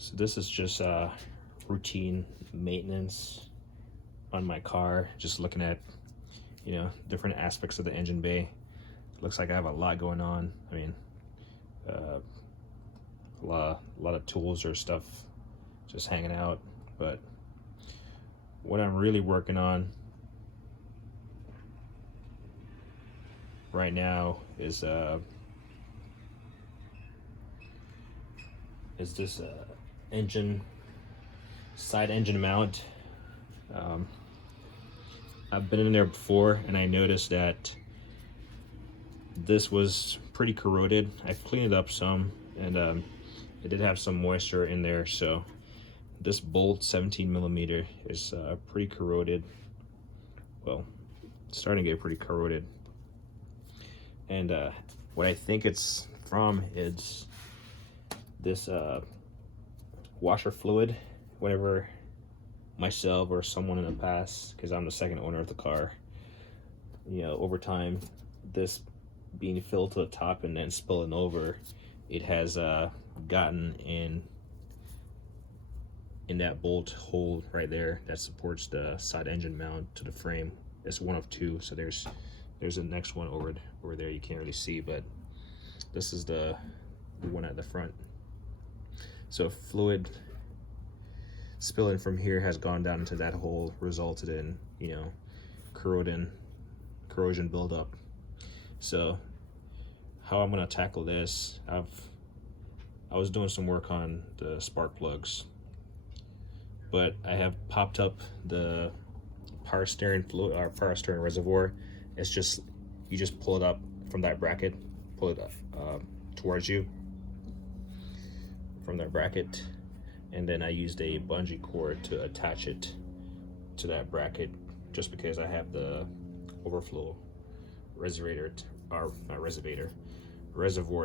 So this is just routine maintenance on my car. Just looking at, you know, different aspects of the engine bay. Looks like I have a lot going on. I mean, a lot of tools or stuff just hanging out. But what I'm really working on right now is this side engine mount. I've been in there before and I noticed that this was pretty corroded. I've cleaned it up some, and it did have some moisture in there, so this bolt 17mm is pretty corroded. Well, it's starting to get pretty corroded. And what I think it's from is this washer fluid. Whenever myself or someone in the past, because I'm the second owner of the car, you know, over time, this being filled to the top and then spilling over, it has gotten in that bolt hole right there that supports the side engine mount to the frame. It's one of two, so there's the next one over there you can't really see, but this is the one at the front. So fluid spilling from here has gone down into that hole, resulted in, you know, corrosion buildup. So how I'm gonna tackle this, I was doing some work on the spark plugs, but I have popped up the power steering fluid or power steering reservoir. It's just, you just pull it up from that bracket, pull it up towards you from that bracket, and then I used a bungee cord to attach it to that bracket, just because I have the overflow reservoir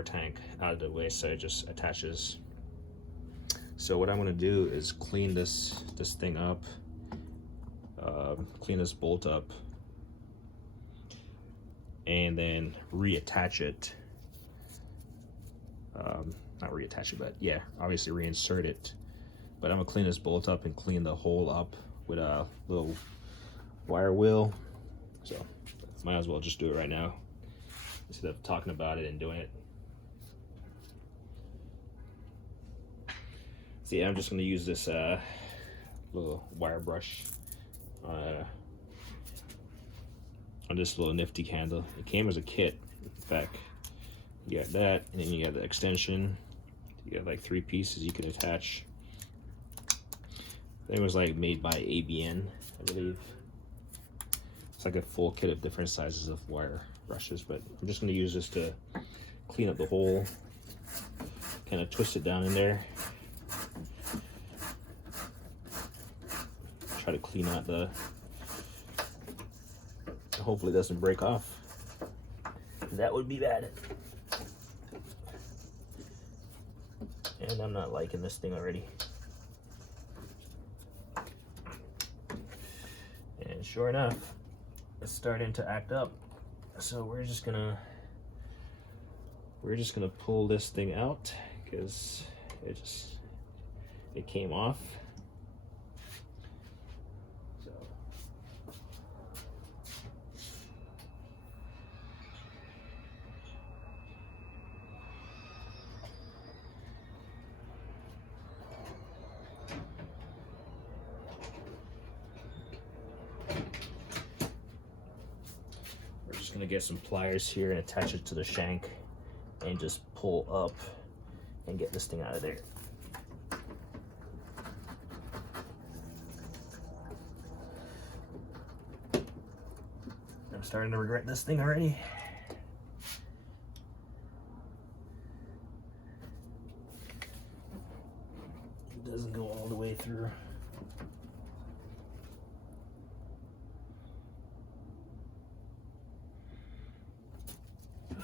tank out of the way, so it just attaches. So what I'm going to do is clean this thing up, clean this bolt up, and then reattach it. Not reattach it, but yeah, obviously reinsert it. But I'm gonna clean this bolt up and clean the hole up with a little wire wheel. So might as well just do it right now instead of talking about it and doing it. So yeah, I'm just gonna use this little wire brush on this little nifty candle. It came as a kit. In fact, you got that, and then you got the extension. You got like 3 pieces you can attach. I think it was like made by ABN, I believe. It's like a full kit of different sizes of wire brushes, but I'm just going to use this to clean up the hole, kind of twist it down in there. Try to clean out hopefully it doesn't break off. That would be bad. And I'm not liking this thing already. And sure enough, it's starting to act up. So we're just gonna pull this thing out, because it came off. So gonna get some pliers here and attach it to the shank and just pull up and get this thing out of there. I'm starting to regret this thing already. It doesn't go all the way through.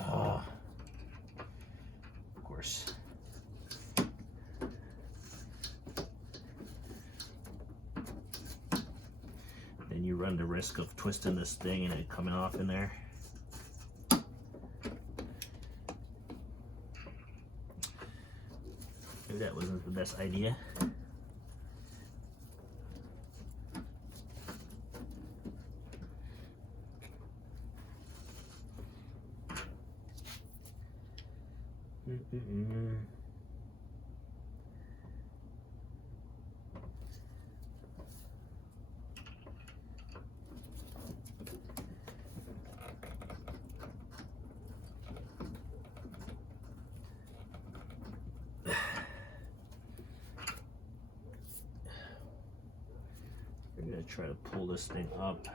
Of course. Then you run the risk of twisting this thing and it coming off in there. Maybe that wasn't the best idea. We're gonna try to pull this thing up.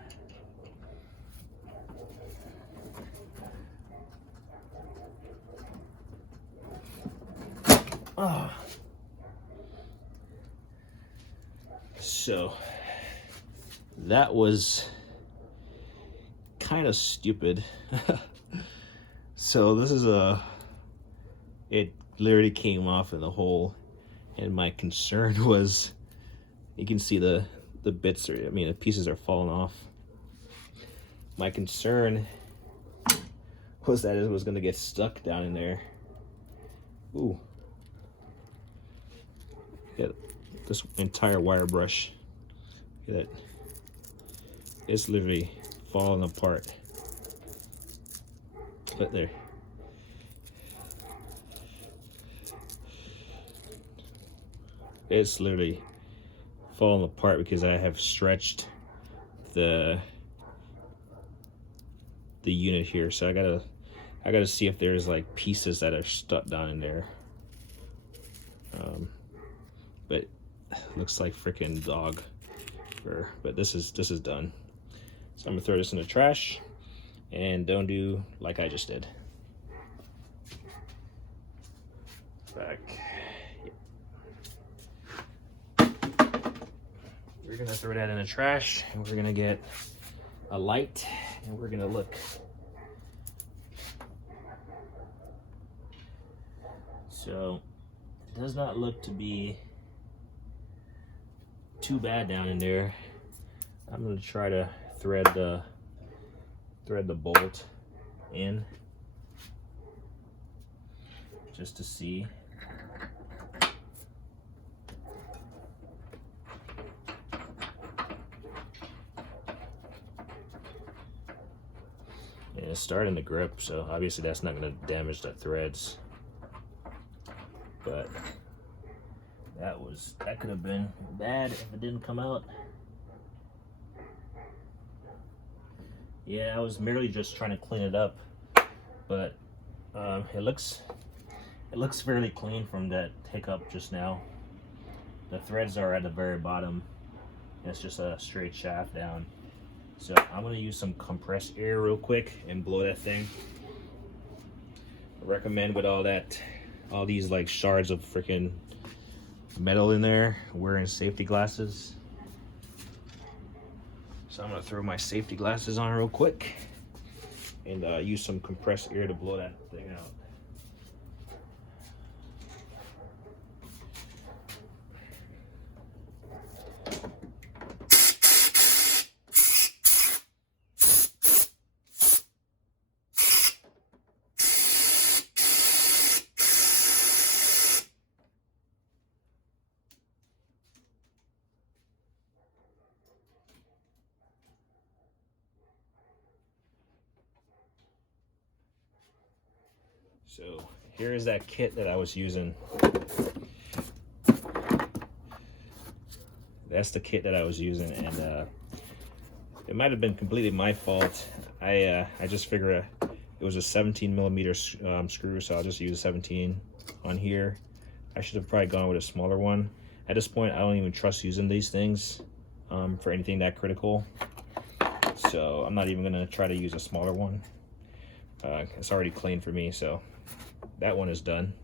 Oh. So that was kind of stupid. So this is it literally came off in the hole, and my concern was, you can see the bits are, I mean, the pieces are falling off. My concern was that it was going to get stuck down in there. Ooh. Get this entire wire brush. Look at that. It's literally falling apart. Right there. It's literally falling apart because I have stretched the unit here. So I gotta see if there's like pieces that are stuck down in there. But looks like freaking dog fur. But this is done. So I'm gonna throw this in the trash, and don't do like I just did. Back. We're gonna throw that in the trash, and we're gonna get a light, and we're gonna look. So it does not look to be too bad down in there. I'm gonna try to thread the bolt in just to see. And it's starting to grip, so obviously that's not going to damage the threads. But that could have been bad if it didn't come out. Yeah, I was merely just trying to clean it up, but it looks fairly clean from that hiccup just now. The threads are at the very bottom. It's just a straight shaft down. So I'm gonna use some compressed air real quick and blow that thing. I recommend with all these like shards of freaking metal in there, wearing safety glasses. So I'm gonna throw my safety glasses on real quick and use some compressed air to blow that thing out. So here is that kit that I was using. That's the kit that I was using, and it might have been completely my fault. I just figured it was a 17mm screw, so I'll just use 17 on here. I should have probably gone with a smaller one. At this point, I don't even trust using these things for anything that critical. So I'm not even gonna try to use a smaller one. It's already clean for me, so that one is done.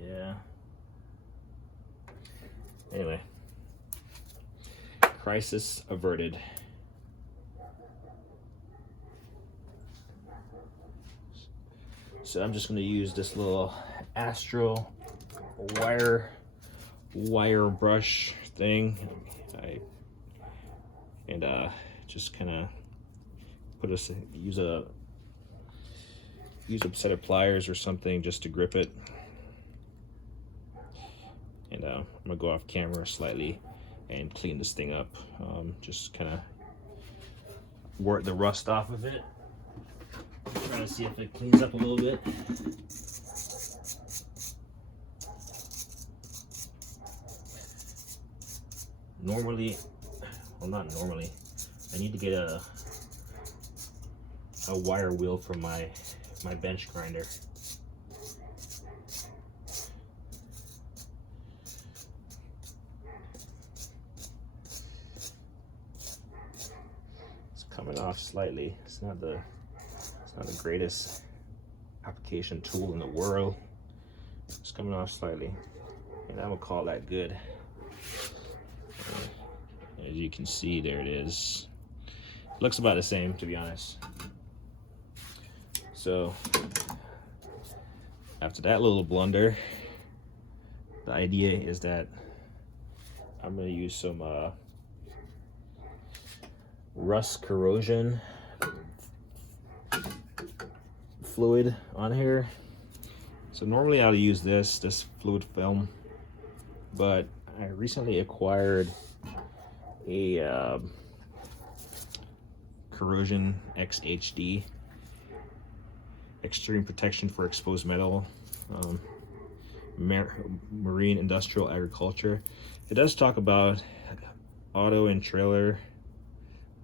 Yeah. Anyway, crisis averted. So I'm just going to use this little Astro wire brush thing. Just kind of use a set of pliers or something just to grip it. And I'm gonna go off camera slightly and clean this thing up. Just kind of work the rust off of it. Trying to see if it cleans up a little bit. Normally, well, not normally, I need to get a wire wheel for my bench grinder. It's coming off slightly. It's not the greatest application tool in the world. It's coming off slightly, and I will call that good. As you can see, there it is. It looks about the same, to be honest. So after that little blunder, the idea is that I'm going to use some rust corrosion fluid on here. So normally I'll use this fluid film, but I recently acquired a Corrosion XHD, Extreme Protection for Exposed Metal, Marine Industrial Agriculture. It does talk about auto and trailer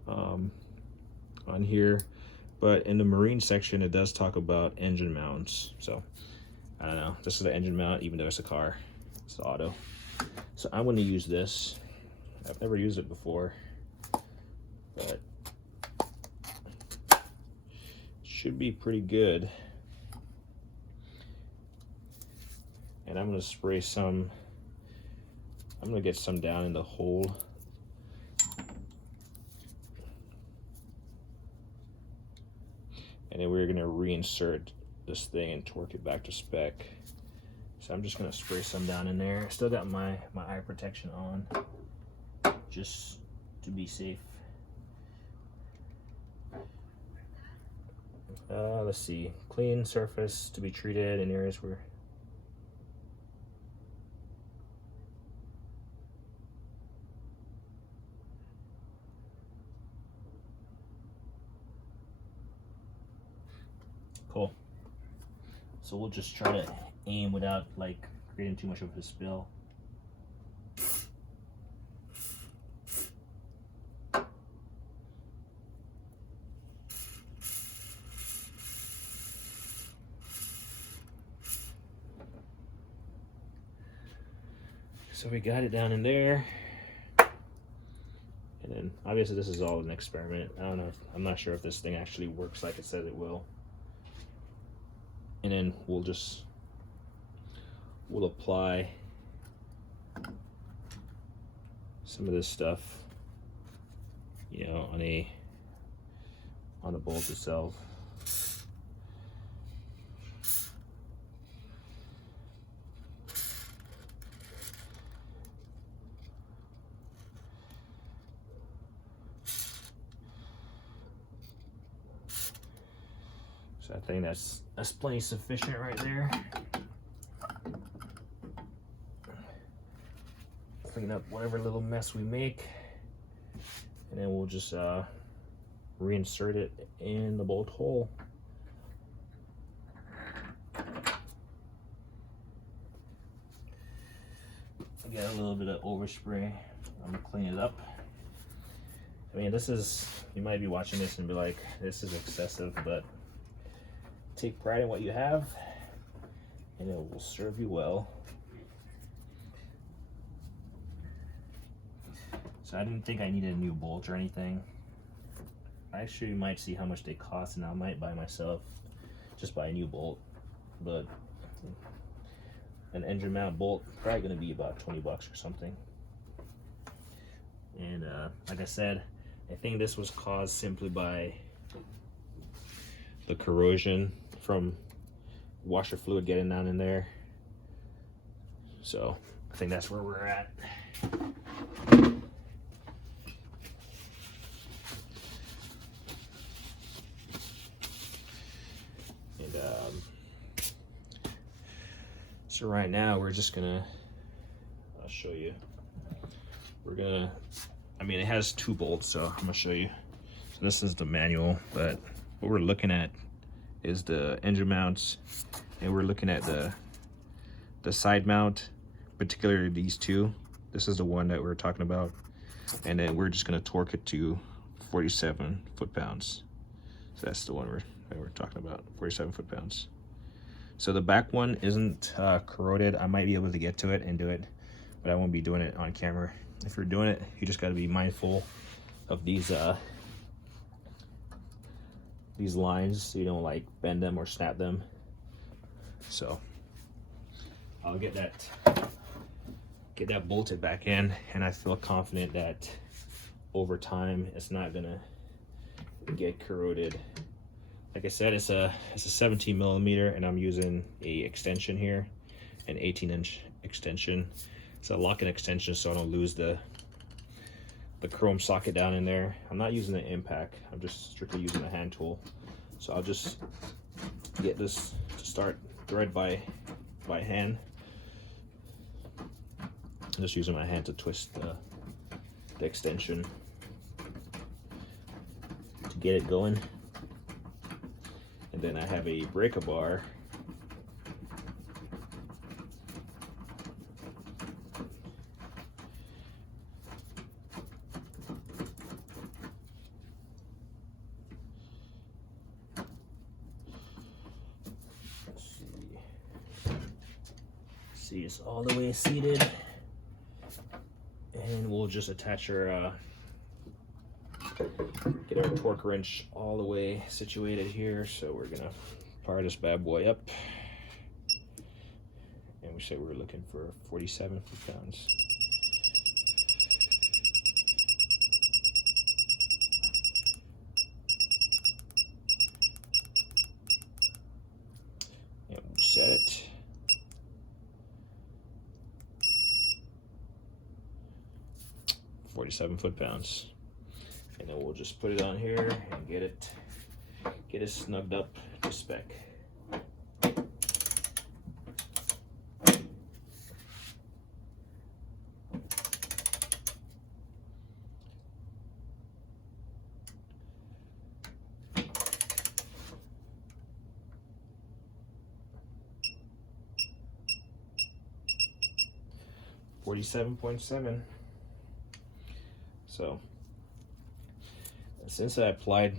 on here, but in the marine section it does talk about engine mounts. So I don't know, this is an engine mount even though it's a car, it's auto. So I'm going to use this. I've never used it before, but it should be pretty good. And I'm going to spray some, I'm going to get some down in the hole. And then we're going to reinsert this thing and torque it back to spec. So I'm just going to spray some down in there. Still got my eye protection on, just to be safe. Let's see, clean surface to be treated in areas where cool. So we'll just try to aim without like creating too much of a spill. So we got it down in there. And then obviously this is all an experiment. I don't know I'm not sure if this thing actually works like it says it will. And then we'll apply some of this stuff, you know, on the bolt itself. So I think that's plenty sufficient right there. Clean up whatever little mess we make, and then we'll just reinsert it in the bolt hole. I got a little bit of overspray. I'm gonna clean it up. I mean, this is, you might be watching this and be like, this is excessive, but take pride in what you have and it will serve you well. So I didn't think I needed a new bolt or anything. I actually might see how much they cost and I might buy myself, just buy a new bolt. But an engine mount bolt, probably gonna be about 20 bucks or something. And like I said, I think this was caused simply by the corrosion from washer fluid getting down in there. So I think that's where we're at. And so right now we're just gonna, I'll show you. We're gonna, I mean, it has 2 bolts, so I'm gonna show you. So this is the manual, but what we're looking at is the engine mounts, and we're looking at the side mount, particularly these 2. This is the one that we're talking about, and then we're just gonna torque it to 47 foot-pounds. So that's the one that we're talking about, 47 foot-pounds. So the back one isn't corroded. I might be able to get to it and do it, but I won't be doing it on camera. If you're doing it, you just got to be mindful of these lines so you don't like bend them or snap them. So I'll get that bolted back in, and I feel confident that over time it's not gonna get corroded. Like I said, it's a 17 millimeter, and I'm using a extension here, an 18-inch extension. It's a lock-in extension, so I don't lose the chrome socket down in there. I'm not using the impact. I'm just strictly using a hand tool. So I'll just get this to start thread by hand. I'm just using my hand to twist the extension to get it going. And then I have a breaker bar. See, it's all the way seated, and we'll just attach our get our torque wrench all the way situated here. So we're gonna fire this bad boy up, and we said we're looking for 47 foot-pounds. And we'll set it. .47 foot-pounds, and then we'll just put it on here and get it snugged up to spec. .47. So since I applied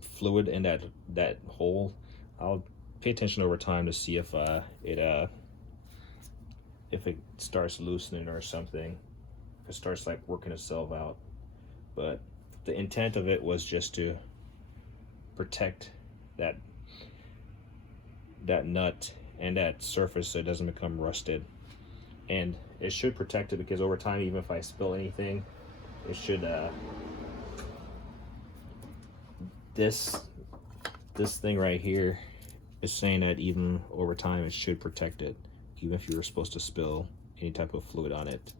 fluid in that hole, I'll pay attention over time to see if it starts loosening or something, if it starts like working itself out. But the intent of it was just to protect that nut and that surface so it doesn't become rusted. And it should protect it, because over time, even if I spill anything, it should this thing right here is saying that even over time it should protect it, even if you were supposed to spill any type of fluid on it,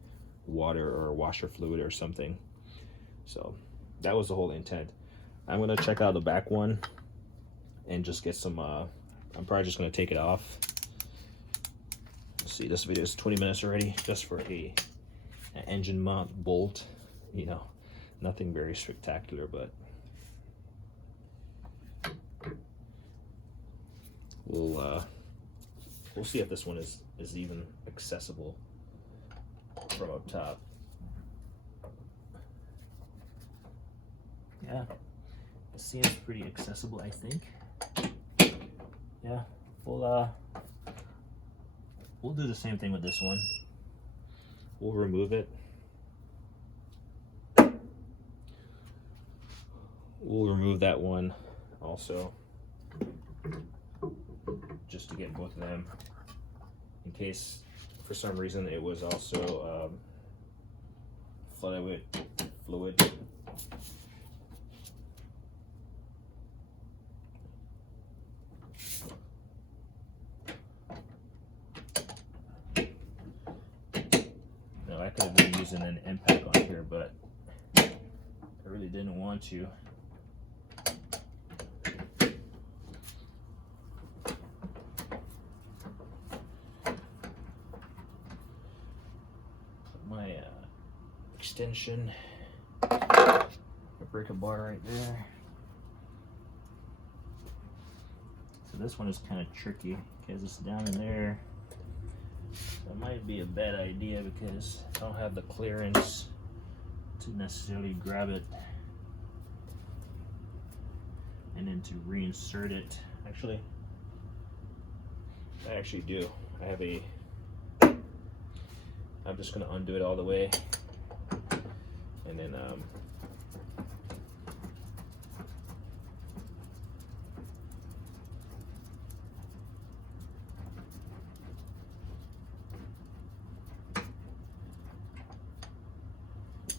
water or washer fluid or something. So that was the whole intent. I'm gonna check out the back one and just get some I'm probably just gonna take it off. See, this video is 20 minutes already, just for an engine mount bolt. You know, nothing very spectacular, but we'll see if this one is even accessible from up top. Yeah, it seems pretty accessible, I think. Yeah, we'll do the same thing with this one. We'll remove it. We'll remove that one also, just to get both of them, in case for some reason it was also flooded with fluid. could have been using an impact on here, but I really didn't want to. Put my extension, a breaker bar right there. So this one is kind of tricky because it's down in there. That might be a bad idea because I don't have the clearance to necessarily grab it and then to reinsert it. Actually, I actually do. I have a, I'm just gonna undo it all the way and then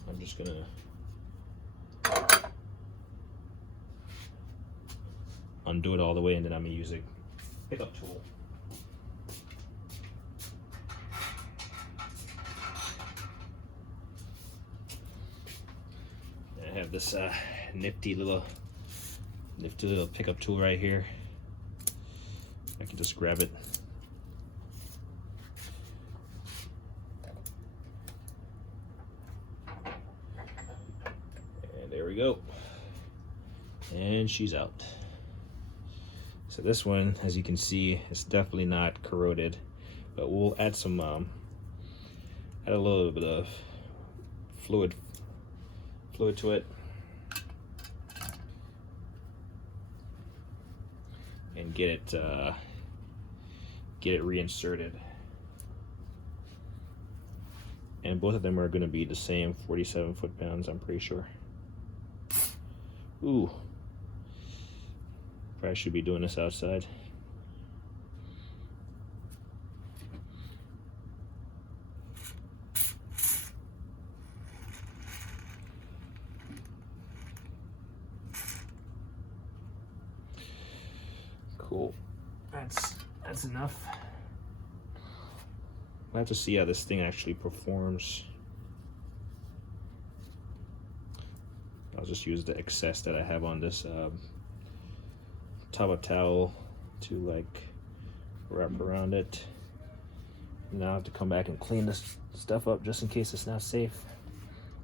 I'm just gonna undo it all the way, and then I'm gonna use a pickup tool. I have this nifty little pickup tool right here. I can just grab it. There we go, and she's out. So this one, as you can see, is definitely not corroded, but we'll add some add a little bit of fluid to it and get it reinserted. And both of them are going to be the same 47 foot-pounds, I'm pretty sure. Ooh, probably should be doing this outside. Cool, that's enough. We'll have to see how this thing actually performs. I'll just use the excess that I have on this tub towel to like wrap around it. Now I have to come back and clean this stuff up just in case it's not safe.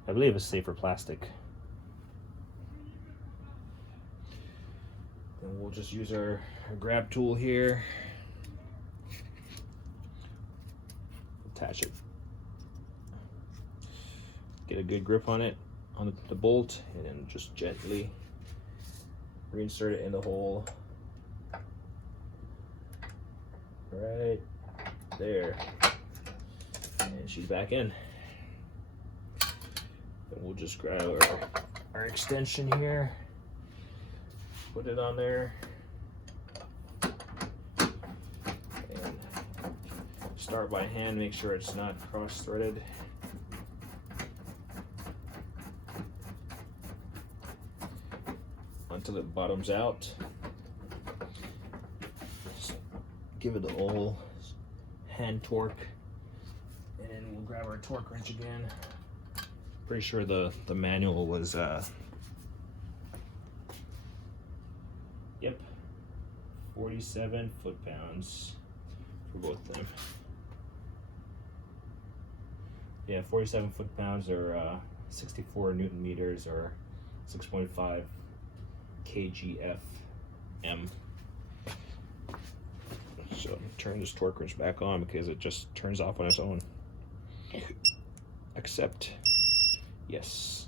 I believe it's safe for plastic. Then we'll just use our grab tool here. Attach it. Get a good grip on it, on the bolt, and then just gently reinsert it in the hole right there, and she's back in. And we'll just grab our extension here, put it on there, and start by hand, make sure it's not cross-threaded. Until it bottoms out. Just give it the old hand torque, and then we'll grab our torque wrench again. Pretty sure the manual was yep, 47 foot-pounds for both of them. Yeah, 47 foot-pounds or 64 Newton meters or 6.5 kgfm. So turn this torque wrench back on because it just turns off on its own. Accept. Yes.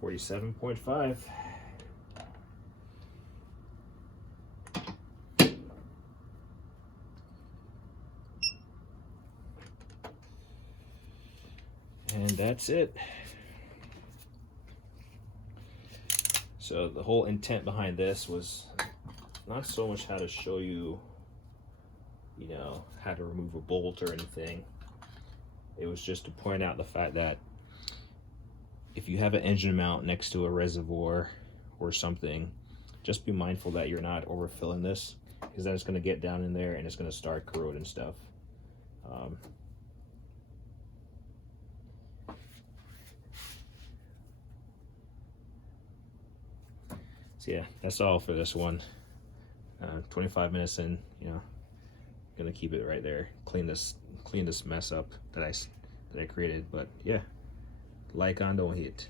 $47.5. And that's it. So the whole intent behind this was not so much how to show you you know, how to remove a bolt or anything. It was just to point out the fact that if you have an engine mount next to a reservoir or something, just be mindful that you're not overfilling this, because then it's going to get down in there and it's going to start corroding stuff. So yeah, that's all for this one. 25 minutes in, you know, gonna keep it right there. Clean this mess up that I created. But yeah, like on, don't hit.